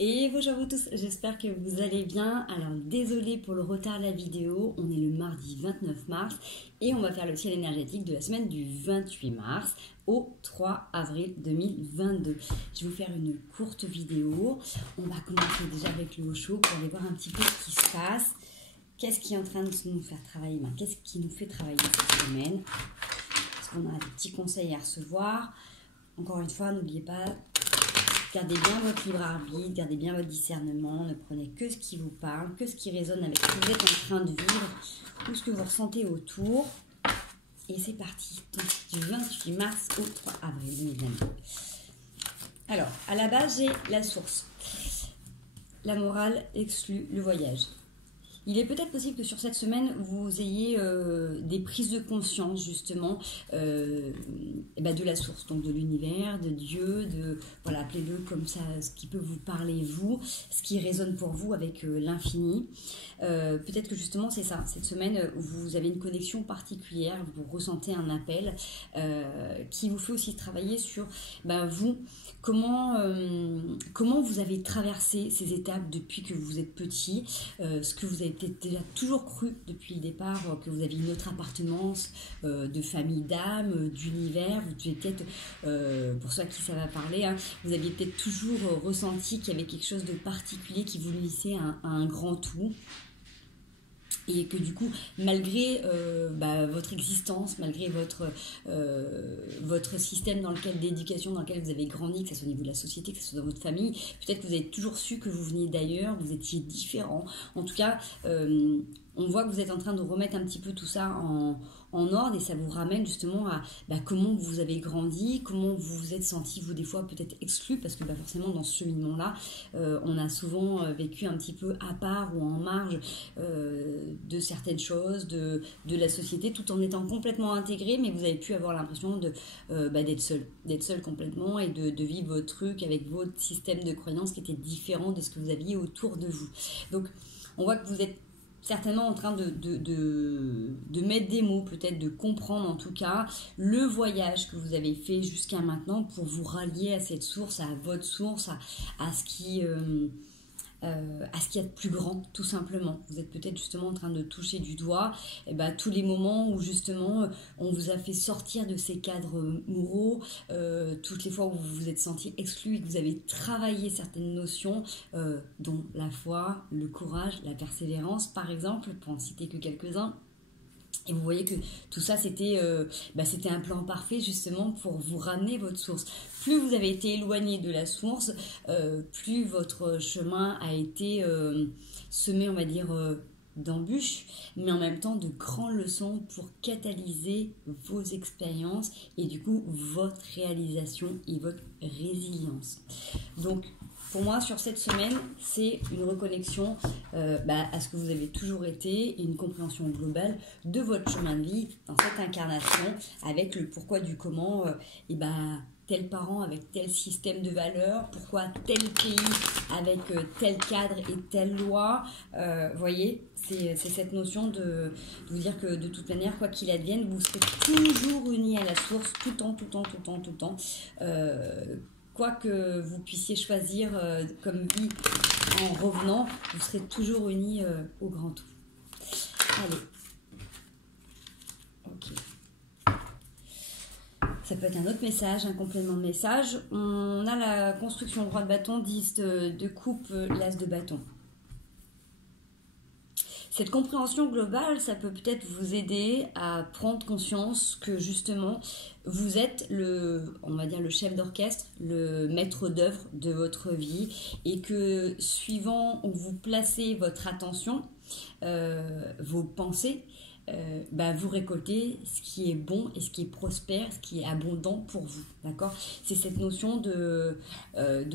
Et bonjour à vous tous, j'espère que vous allez bien. Alors désolé pour le retard de la vidéo, on est le mardi 29 mars et on va faire le ciel énergétique de la semaine du 28 mars au 3 avril 2022. Je vais vous faire une courte vidéo. On va commencer déjà avec le haut chaud pour aller voir un petit peu ce qui se passe. Qu'est-ce qui est en train de nous faire travailler? Qu'est-ce qui nous fait travailler cette semaine? Est-ce qu'on a des petits conseils à recevoir? Encore une fois, n'oubliez pas, gardez bien votre libre arbitre, gardez bien votre discernement, ne prenez que ce qui vous parle, que ce qui résonne avec ce que vous êtes en train de vivre, tout ce que vous ressentez autour. Et c'est parti, donc, du 28 mars au 3 avril 2022. Alors, à la base, j'ai la source. La morale exclut le voyage. Il est peut-être possible que sur cette semaine, vous ayez des prises de conscience, justement, de la source, donc de l'univers, de Dieu, voilà, appelez-le comme ça, ce qui peut vous parler, vous, ce qui résonne pour vous avec l'infini. Peut-être que justement, c'est ça, cette semaine, vous avez une connexion particulière, vous ressentez un appel qui vous fait aussi travailler sur vous, comment vous avez traversé ces étapes depuis que vous êtes petit, ce que vous avez peut-être déjà toujours cru depuis le départ, que vous aviez une autre appartenance de famille d'âme, d'univers. Vous devez peut-être, pour ceux à qui ça va parler, vous aviez peut-être toujours ressenti qu'il y avait quelque chose de particulier qui vous unissait à un grand tout. Et que du coup, malgré votre existence, malgré votre système d'éducation dans lequel vous avez grandi, que ce soit au niveau de la société, que ce soit dans votre famille, peut-être que vous avez toujours su que vous veniez d'ailleurs, vous étiez différent. En tout cas, on voit que vous êtes en train de remettre un petit peu tout ça en ordre et ça vous ramène justement à comment vous avez grandi, comment vous vous êtes senti, vous, des fois peut-être exclu, parce que forcément dans ce cheminement-là, on a souvent vécu un petit peu à part ou en marge de certaines choses, de la société, tout en étant complètement intégré, mais vous avez pu avoir l'impression d'être seul complètement et de vivre votre truc avec votre système de croyances qui était différent de ce que vous aviez autour de vous. Donc, on voit que vous êtes certainement en train de mettre des mots, peut-être de comprendre en tout cas le voyage que vous avez fait jusqu'à maintenant pour vous rallier à cette source, à votre source, à ce qu'il y a de plus grand, tout simplement. Vous êtes peut-être justement en train de toucher du doigt tous les moments où justement on vous a fait sortir de ces cadres moraux, toutes les fois où vous vous êtes senti exclu et que vous avez travaillé certaines notions, dont la foi, le courage, la persévérance par exemple, pour en citer que quelques-uns. Et vous voyez que tout ça, c'était un plan parfait justement pour vous ramener votre source. Plus vous avez été éloigné de la source, plus votre chemin a été semé, on va dire, d'embûches, mais en même temps de grandes leçons pour catalyser vos expériences et du coup votre réalisation et votre résilience. Donc, pour moi, sur cette semaine, c'est une reconnexion à ce que vous avez toujours été et une compréhension globale de votre chemin de vie dans cette incarnation avec le pourquoi du comment, tel parent avec tel système de valeurs, pourquoi tel pays avec tel cadre et telle loi. Voyez, c'est cette notion de vous dire que de toute manière, quoi qu'il advienne, vous serez toujours unis à la source tout le temps. Quoi que vous puissiez choisir comme vie en revenant, vous serez toujours unis au grand tout. Allez. Ok. Ça peut être un autre message, un complément de message. On a la construction roi de bâton, 10 de coupe, l'as de bâton. Cette compréhension globale, ça peut peut-être vous aider à prendre conscience que justement, vous êtes le chef d'orchestre, le maître d'œuvre de votre vie et que suivant où vous placez votre attention, vos pensées, vous récoltez ce qui est bon et ce qui est prospère, ce qui est abondant pour vous, d'accord? C'est cette notion de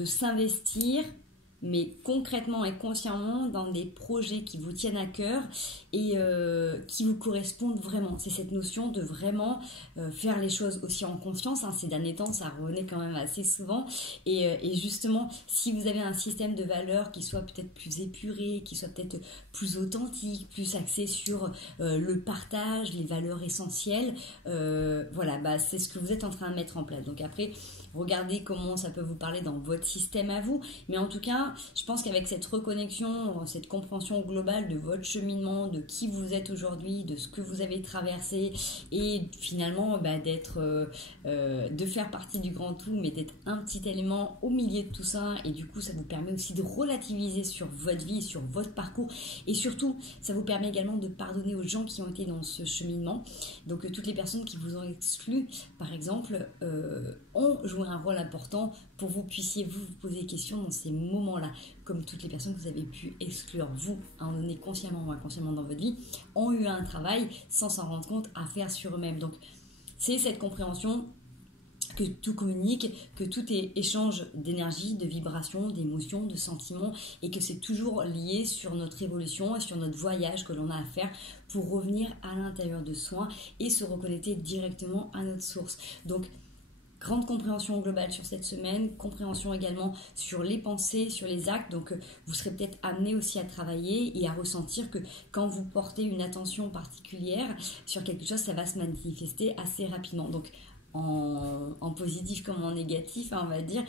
s'investir, mais concrètement et consciemment dans des projets qui vous tiennent à cœur et qui vous correspondent vraiment. C'est cette notion de vraiment faire les choses aussi en conscience. Ces derniers temps, ça revenait quand même assez souvent. Et justement, si vous avez un système de valeurs qui soit peut-être plus épuré, qui soit peut-être plus authentique, plus axé sur le partage, les valeurs essentielles, c'est ce que vous êtes en train de mettre en place. Donc après, regardez comment ça peut vous parler dans votre système à vous. Mais en tout cas, je pense qu'avec cette reconnexion, cette compréhension globale de votre cheminement, de qui vous êtes aujourd'hui, de ce que vous avez traversé et finalement de faire partie du grand tout, mais d'être un petit élément au milieu de tout ça. Et du coup, ça vous permet aussi de relativiser sur votre vie, sur votre parcours. Et surtout, ça vous permet également de pardonner aux gens qui ont été dans ce cheminement. Donc, toutes les personnes qui vous ont exclu, par exemple, ont joué un rôle important pour que vous puissiez vous poser des questions dans ces moments-là. Comme toutes les personnes que vous avez pu exclure, vous, à un moment donné, consciemment ou inconsciemment dans votre vie, ont eu un travail sans s'en rendre compte à faire sur eux-mêmes. Donc, c'est cette compréhension que tout communique, que tout est échange d'énergie, de vibrations, d'émotions, de sentiments et que c'est toujours lié sur notre évolution et sur notre voyage que l'on a à faire pour revenir à l'intérieur de soi et se reconnecter directement à notre source. Donc, grande compréhension globale sur cette semaine, compréhension également sur les pensées, sur les actes. Donc, vous serez peut-être amené aussi à travailler et à ressentir que quand vous portez une attention particulière sur quelque chose, ça va se manifester assez rapidement. Donc, en positif comme en négatif, on va dire.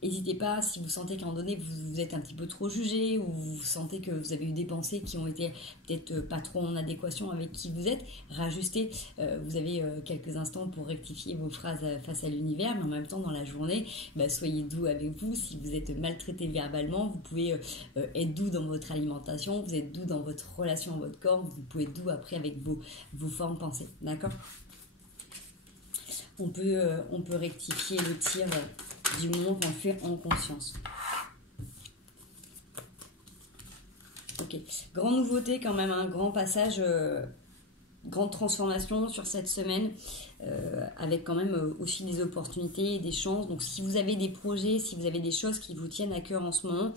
N'hésitez pas, si vous sentez qu'à un moment donné vous êtes un petit peu trop jugé ou vous sentez que vous avez eu des pensées qui ont été peut-être pas trop en adéquation avec qui vous êtes, rajustez. Vous avez quelques instants pour rectifier vos phrases face à l'univers, mais en même temps dans la journée, soyez doux avec vous. Si vous êtes maltraité verbalement, vous pouvez être doux dans votre alimentation, vous êtes doux dans votre relation à votre corps, vous pouvez être doux après avec vos formes pensées, d'accord ? On peut rectifier le tir du moment qu'on le fait en conscience. Ok, grande nouveauté quand même, un grand passage, grande transformation sur cette semaine, avec quand même aussi des opportunités et des chances. Donc si vous avez des projets, si vous avez des choses qui vous tiennent à cœur en ce moment,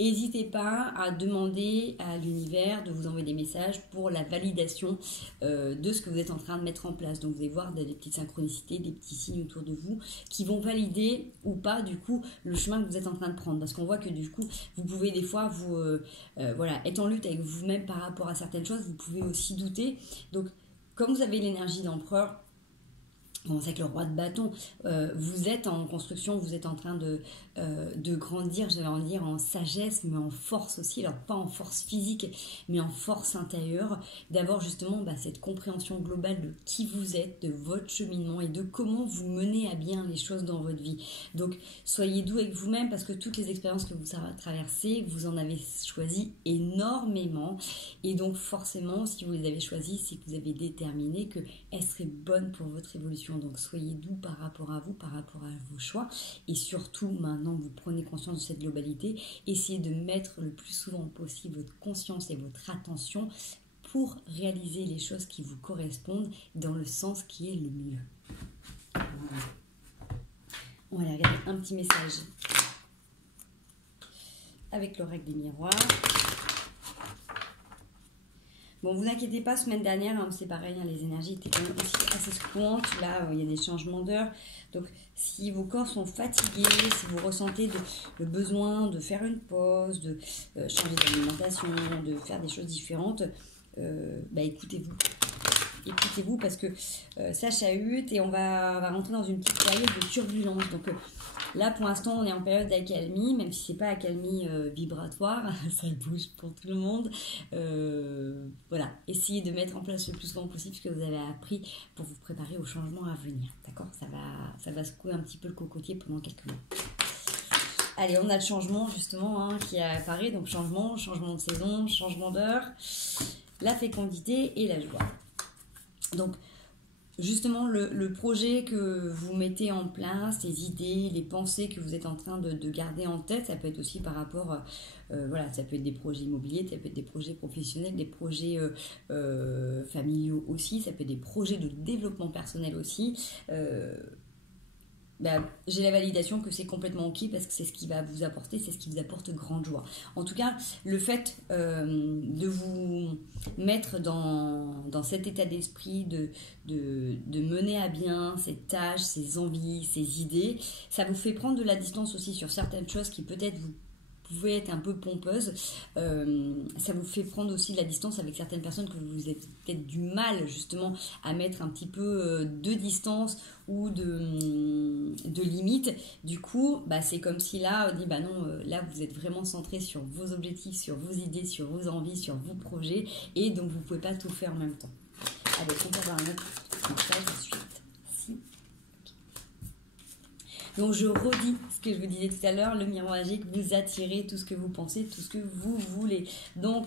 n'hésitez pas à demander à l'univers de vous envoyer des messages pour la validation de ce que vous êtes en train de mettre en place. Donc vous allez voir des petites synchronicités, des petits signes autour de vous qui vont valider ou pas du coup le chemin que vous êtes en train de prendre. Parce qu'on voit que du coup vous pouvez des fois être en lutte avec vous-même par rapport à certaines choses, vous pouvez aussi douter. Donc comme vous avez l'énergie d'empereur, bon, c'est que le roi de bâton, vous êtes en construction, vous êtes en train de grandir, je vais en dire, en sagesse, mais en force aussi. Alors, pas en force physique, mais en force intérieure. D'avoir justement cette compréhension globale de qui vous êtes, de votre cheminement et de comment vous menez à bien les choses dans votre vie. Donc, soyez doux avec vous-même parce que toutes les expériences que vous traversez, vous en avez choisi énormément. Et donc, forcément, si vous les avez choisies, c'est que vous avez déterminé qu'elles seraient bonnes pour votre évolution. Donc soyez doux par rapport à vous, par rapport à vos choix. Et surtout, maintenant que vous prenez conscience de cette globalité, essayez de mettre le plus souvent possible votre conscience et votre attention pour réaliser les choses qui vous correspondent dans le sens qui est le mieux. Voilà. On va aller regarder un petit message avec l'oracle des miroirs. Bon, vous inquiétez pas, semaine dernière, c'est pareil, les énergies étaient quand même aussi assez secouantes. Là, il y a des changements d'heure. Donc, si vos corps sont fatigués, si vous ressentez le besoin de faire une pause, de changer d'alimentation, de faire des choses différentes, écoutez-vous. Écoutez-vous parce que ça chahute et on va rentrer dans une petite période de turbulence. Donc, là, pour l'instant, on est en période d'accalmie, même si c'est pas accalmie vibratoire, ça bouge pour tout le monde. Voilà, essayez de mettre en place le plus souvent possible ce que vous avez appris pour vous préparer au changement à venir. D'accord ? Ça va secouer un petit peu le cocotier pendant quelques mois. Allez, on a le changement justement qui apparaît. Donc changement de saison, changement d'heure, la fécondité et la joie. Donc, justement, le projet que vous mettez en place, les idées, les pensées que vous êtes en train de garder en tête, ça peut être aussi par rapport, ça peut être des projets immobiliers, ça peut être des projets professionnels, des projets familiaux aussi, ça peut être des projets de développement personnel aussi. J'ai la validation que c'est complètement ok parce que c'est ce qui va vous apporter, c'est ce qui vous apporte grande joie. En tout cas, le fait de vous mettre dans cet état d'esprit, de mener à bien ces tâches, ces envies, ces idées, ça vous fait prendre de la distance aussi sur certaines choses qui peut-être vous pouvez être un peu pompeuse. Ça vous fait prendre aussi de la distance avec certaines personnes que vous avez peut-être du mal justement à mettre un petit peu de distance ou de limite. Du coup, c'est comme si là, on dit non, là vous êtes vraiment centré sur vos objectifs, sur vos idées, sur vos envies, sur vos projets, et donc vous ne pouvez pas tout faire en même temps. Allez, on peut avoir un autre message ensuite. Si. Donc je redis ce que je vous disais tout à l'heure, le miroir magique, vous attirez tout ce que vous pensez, tout ce que vous voulez. Donc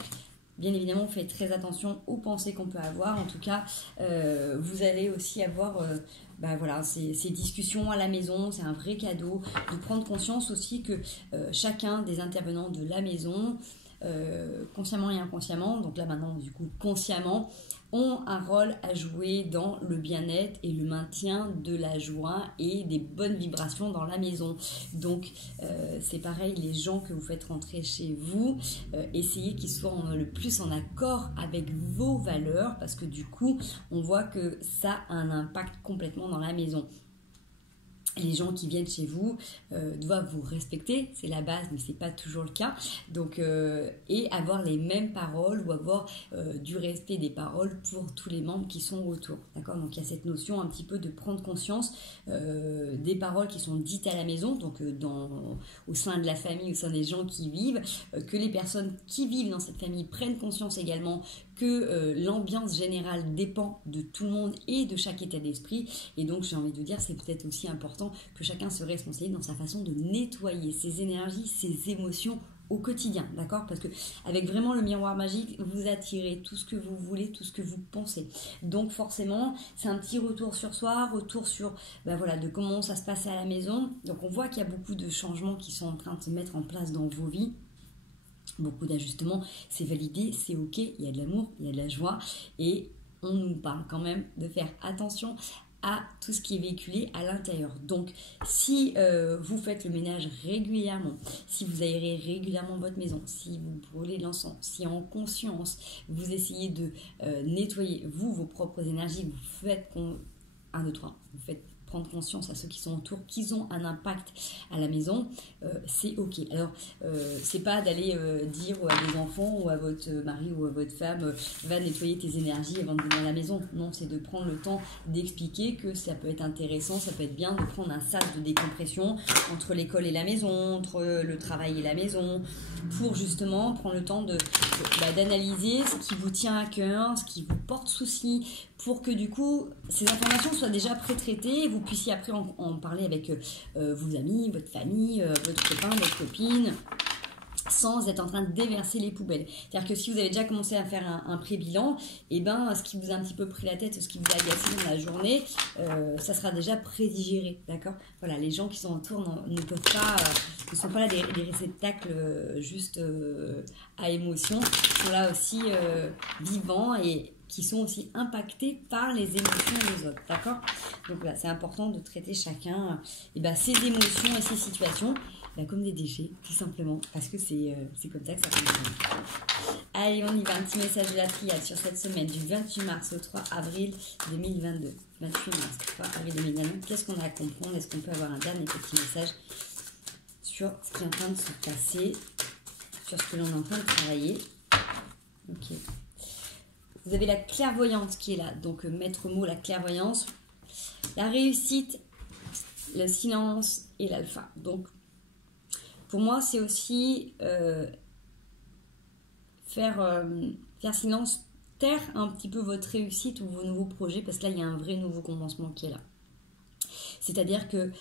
bien évidemment, faites très attention aux pensées qu'on peut avoir. En tout cas, vous allez aussi avoir ces discussions à la maison. C'est un vrai cadeau de prendre conscience aussi que chacun des intervenants de la maison, consciemment et inconsciemment, donc là maintenant du coup consciemment, ont un rôle à jouer dans le bien-être et le maintien de la joie et des bonnes vibrations dans la maison. Donc c'est pareil, les gens que vous faites rentrer chez vous, essayez qu'ils soient le plus en accord avec vos valeurs, parce que du coup on voit que ça a un impact complètement dans la maison. Les gens qui viennent chez vous doivent vous respecter, c'est la base, mais c'est pas toujours le cas. Donc, et avoir les mêmes paroles ou avoir du respect des paroles pour tous les membres qui sont autour. D'accord ? Donc il y a cette notion un petit peu de prendre conscience des paroles qui sont dites à la maison, donc au sein de la famille, au sein des gens qui vivent, que les personnes qui vivent dans cette famille prennent conscience également que l'ambiance générale dépend de tout le monde et de chaque état d'esprit. Et donc j'ai envie de vous dire, c'est peut-être aussi important que chacun se responsabilise dans sa façon de nettoyer ses énergies, ses émotions au quotidien, d'accord ? Parce que avec vraiment le miroir magique, vous attirez tout ce que vous voulez, tout ce que vous pensez. Donc forcément, c'est un petit retour sur soi, retour sur de comment ça se passe à la maison. Donc on voit qu'il y a beaucoup de changements qui sont en train de se mettre en place dans vos vies. Beaucoup d'ajustements, c'est validé, c'est ok, il y a de l'amour, il y a de la joie, et on nous parle quand même de faire attention à tout ce qui est véhiculé à l'intérieur. Donc, si vous faites le ménage régulièrement, si vous aérez régulièrement votre maison, si vous brûlez de l'encens, si en conscience, vous essayez de nettoyer, vos propres énergies, vous faites... 1, 2, 3, vous faites prendre conscience à ceux qui sont autour qu'ils ont un impact à la maison, c'est ok. Alors c'est pas d'aller dire à des enfants ou à votre mari ou à votre femme va nettoyer tes énergies avant de venir à la maison. Non, c'est de prendre le temps d'expliquer que ça peut être intéressant, ça peut être bien de prendre un sas de décompression entre l'école et la maison, entre le travail et la maison, pour justement prendre le temps d'analyser ce qui vous tient à cœur, ce qui vous porte souci, pour que du coup ces informations soient déjà pré-traitées et vous puissiez après en parler avec vos amis, votre famille, votre copain, votre copine, sans être en train de déverser les poubelles. C'est-à-dire que si vous avez déjà commencé à faire un pré-bilan, ce qui vous a un petit peu pris la tête, ce qui vous a agacé dans la journée, ça sera déjà prédigéré, d'accord ? Voilà, les gens qui sont autour ne sont pas là des réceptacles juste à émotion, ils sont là aussi vivants et qui sont aussi impactés par les émotions des autres, d'accord ? Donc voilà, c'est important de traiter chacun ses émotions et ses situations comme des déchets, tout simplement, parce que c'est comme ça que ça fonctionne. Allez, on y va, un petit message de la triade sur cette semaine du 28 mars au 3 avril 2022. 28 mars, 3 avril 2022, qu'est-ce qu'on a à comprendre ? Est-ce qu'on peut avoir un dernier petit message sur ce qui est en train de se passer, sur ce que l'on est en train de travailler ? Ok. Vous avez la clairvoyance qui est là, donc maître mot, la clairvoyance, la réussite, le silence et l'alpha. Donc, pour moi, c'est aussi faire silence, taire un petit peu votre réussite ou vos nouveaux projets, parce que là, il y a un vrai nouveau commencement qui est là. C'est-à-dire que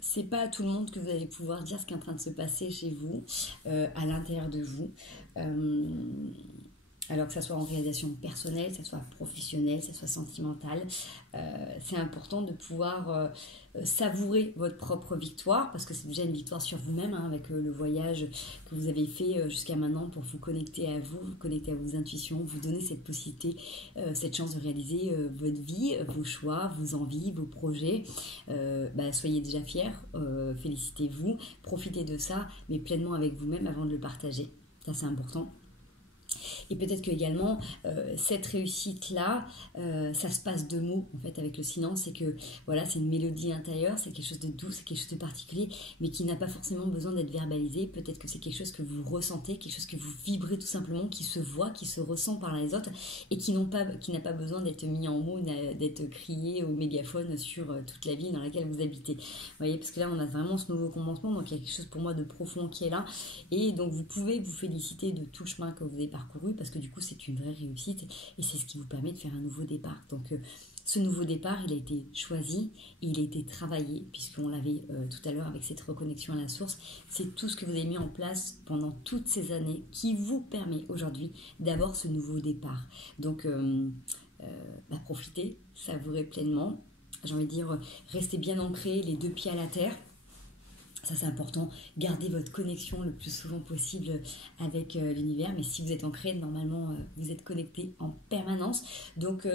c'est pas à tout le monde que vous allez pouvoir dire ce qui est en train de se passer chez vous, à l'intérieur de vous. Alors que ça soit en réalisation personnelle, que ça soit professionnelle, que ça soit sentimentale, c'est important de pouvoir savourer votre propre victoire, parce que c'est déjà une victoire sur vous-même, avec le voyage que vous avez fait jusqu'à maintenant pour vous connecter à vous, connecter à vos intuitions, vous donner cette possibilité, cette chance de réaliser votre vie, vos choix, vos envies, vos projets. Soyez déjà fiers, félicitez-vous, profitez de ça, mais pleinement avec vous-même avant de le partager. Ça, c'est important. Et peut-être que également cette réussite-là, ça se passe de mots en fait avec le silence, c'est que voilà, c'est une mélodie intérieure, c'est quelque chose de doux, c'est quelque chose de particulier, mais qui n'a pas forcément besoin d'être verbalisé. Peut-être que c'est quelque chose que vous ressentez, quelque chose que vous vibrez tout simplement, qui se voit, qui se ressent par les autres et qui n'a pas besoin d'être mis en mots, d'être crié au mégaphone sur toute la ville dans laquelle vous habitez. Vous voyez, parce que là on a vraiment ce nouveau commencement, donc il y a quelque chose pour moi de profond qui est là, et donc vous pouvez vous féliciter de tout le chemin que vous avez parcouru, parce que du coup c'est une vraie réussite et c'est ce qui vous permet de faire un nouveau départ. Donc ce nouveau départ, il a été choisi et il a été travaillé, puisqu'on l'avait tout à l'heure avec cette reconnexion à la source. C'est tout ce que vous avez mis en place pendant toutes ces années qui vous permet aujourd'hui d'avoir ce nouveau départ. Donc profitez, savourez pleinement. J'ai envie de dire, restez bien ancrés, les deux pieds à la terre. Ça c'est important, gardez votre connexion le plus souvent possible avec l'univers, mais si vous êtes ancré, normalement vous êtes connecté en permanence. Donc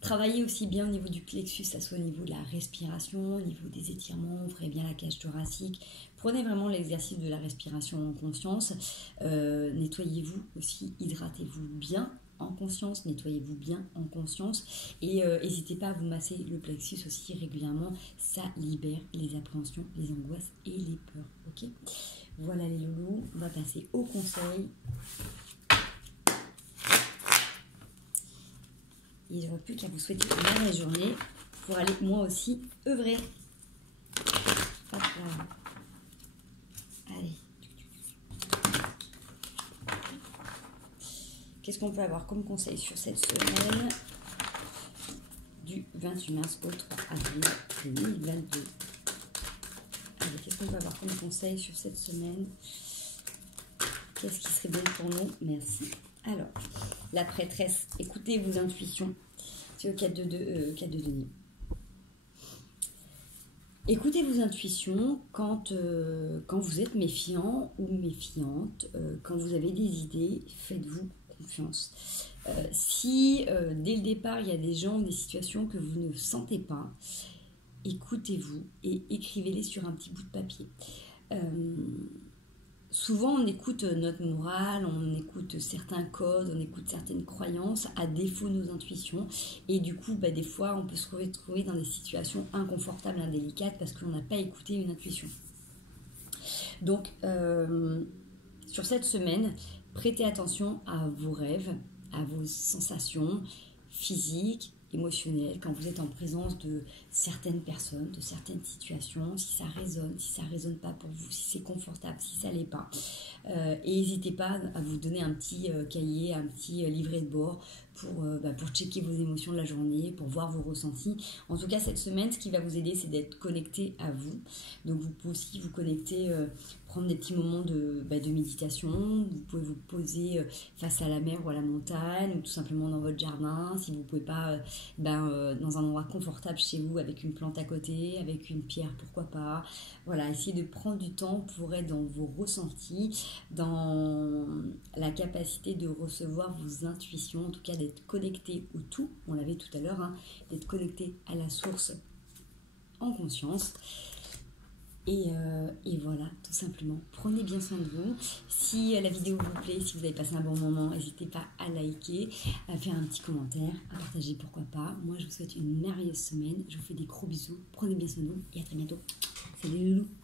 travaillez aussi bien au niveau du plexus, ça soit au niveau de la respiration, au niveau des étirements, ouvrez bien la cage thoracique. Prenez vraiment l'exercice de la respiration en conscience. Nettoyez-vous aussi, hydratez-vous bien en conscience, nettoyez-vous bien en conscience et n'hésitez pas à vous masser le plexus aussi régulièrement, ça libère les appréhensions, les angoisses et les peurs. Ok, voilà les loulous, on va passer au conseil. Et je ne vois plus qu'à vous souhaiter une merveilleuse journée pour aller moi aussi œuvrer. Hop là. Allez. Qu'est-ce qu'on peut avoir comme conseil sur cette semaine du 28 mars au 3 avril 2022? Allez, qu'est-ce qu'on peut avoir comme conseil sur cette semaine? Qu'est-ce qui serait bien pour nous? Merci. Alors, la prêtresse, écoutez vos intuitions. C'est le 4 de denier. Écoutez vos intuitions quand vous êtes méfiant ou méfiante, quand vous avez des idées, faites-vous confiance. Si dès le départ il y a des gens ou des situations que vous ne sentez pas, écoutez-vous et écrivez-les sur un petit bout de papier. Souvent on écoute notre morale, on écoute certains codes, on écoute certaines croyances à défaut de nos intuitions, et du coup des fois on peut se retrouver dans des situations inconfortables, indélicates parce qu'on n'a pas écouté une intuition. Donc sur cette semaine, prêtez attention à vos rêves, à vos sensations physiques, émotionnelles, quand vous êtes en présence de certaines personnes, de certaines situations, si ça résonne, si ça résonne pas pour vous, si c'est confortable, si ça l'est pas. Et n'hésitez pas à vous donner un petit cahier, un petit livret de bord pour checker vos émotions de la journée, pour voir vos ressentis. En tout cas, cette semaine, ce qui va vous aider, c'est d'être connecté à vous. Donc, vous pouvez aussi vous connecter, prendre des petits moments de méditation. Vous pouvez vous poser face à la mer ou à la montagne, ou tout simplement dans votre jardin. Si vous ne pouvez pas, dans un endroit confortable chez vous, avec une plante à côté, avec une pierre, pourquoi pas. Voilà, essayez de prendre du temps pour être dans vos ressentis, dans la capacité de recevoir vos intuitions, en tout cas d'être connecté au tout, on l'avait tout à l'heure, d'être connecté à la source en conscience. Et voilà, tout simplement, prenez bien soin de vous. Si la vidéo vous plaît, si vous avez passé un bon moment, n'hésitez pas à liker, à faire un petit commentaire, à partager, pourquoi pas. Moi, je vous souhaite une merveilleuse semaine. Je vous fais des gros bisous. Prenez bien soin de vous et à très bientôt. Salut les loulous.